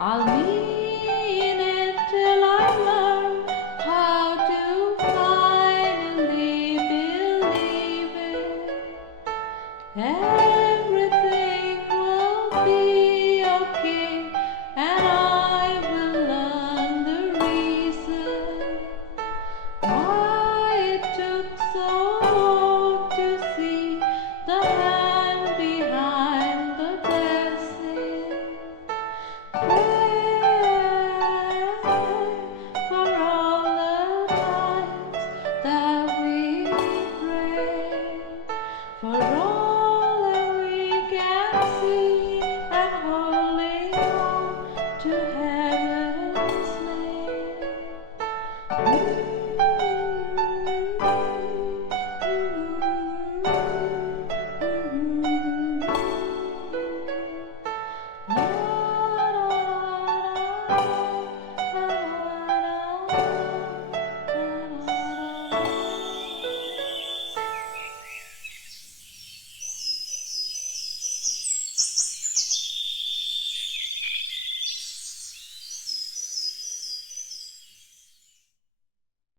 I'll mean it till I learn how to finally believe it. Everything will be okay, and I will learn the reason why it took so long to see the hand behind the blessing. Pray for all the times that we pray, for all that we can see, and holding on to